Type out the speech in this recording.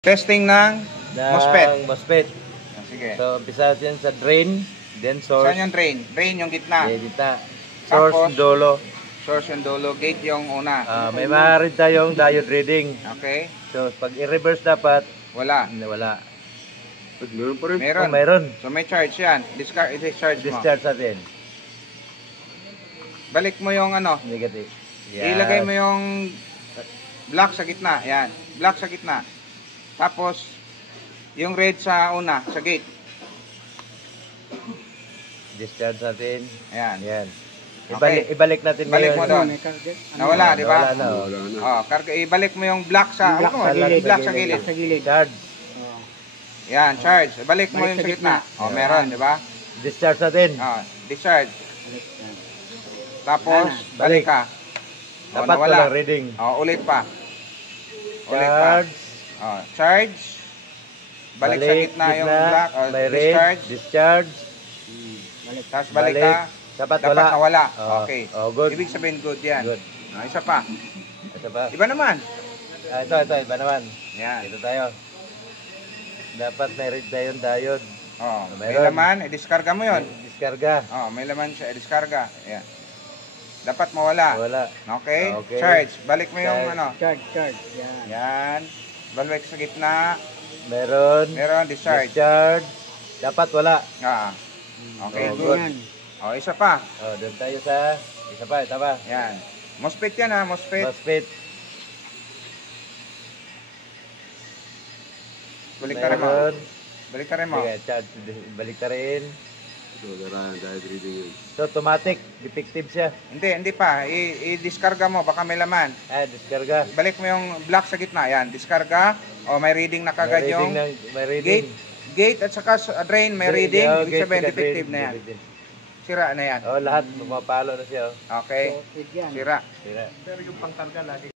Testing ng MOSFET. MOSFET. Sige. So, umpisa yan sa drain, then source. Saan yung drain? Drain yung gitna. Gitna. Source, Tapos, dulo. Source yung dulo. Gate yung una. May maaari tayong diode reading. Okay. So, pag i-reverse dapat, Wala. wala. Meron pa rin. Meron. Meron. So may charge yan. I-discharge mo. Discharge natin. Balik mo yung ano. Negative. Ilagay mo yung black sa gitna. Yan. Black sa gitna. Tapos, yung red sa una, sa gate. Discharge natin. Ayan. Yan. Okay. Ibalik natin Balik mo doon. Nawala, di ba? Nawala na. Wala na. Oh, ibalik mo yung black sa black sa gilid. Charge. Yan, charge. Balik mo yung sa gitna. Oh, meron, di ba? Discharge natin. Oh, discharge. Tapos, balik ka. Oh, Dapat nawala. walang reading. Oh, ulit pa. Ulit pa. Charge. Oh, charge. Balik sa gitna yung black. Oh, may red. discharge. Discharge. Tapos balik ka. Dapat Dapat nawala. Oh, Okay. oh, good. Ibig sabihin good yan. Good. Oh, isa pa. Ito ba? Iba naman. Ito, iba naman. Yan. Ito tayo. Dapat may red tayong diode. Oh, may Meron. laman, i-discarga mo yon. Diskarga. Oh, may laman siya, i-discarga. Yan. Dapat mawala. Wala. Okay? Okay. Charge. Balik mo yung Charge. ano. Charge. Yan. Yan. Balik sa gitna. Meron. Meron, discharge. Discharge. Dapat wala. Ah. Okay, Oh, good. Yan. Oh, isa pa. Oh, doon tayo sa isa pa. Yan. MOSFET yan ha, MOSFET. MOSFET. Balik ka rin mo. Meron. Balik ka rin mo. Sige, charge. Balik ka rin. So, dara, diet reading yun. So, automatic. Defective siya. Hindi pa. I-discarga mo, baka may laman. Diskarga. Balik mo yung black sa gitna. Yan, discarga. O, may reading na kagad yung May reading. gate at saka drain, may reading. Yeah, Ibig gate, sabihin, saka defective drain. na yan. Defective. Sira na yan. Oh, lahat. Pumapalo na siya. Oh. Okay. So, yan. Sira. Sira.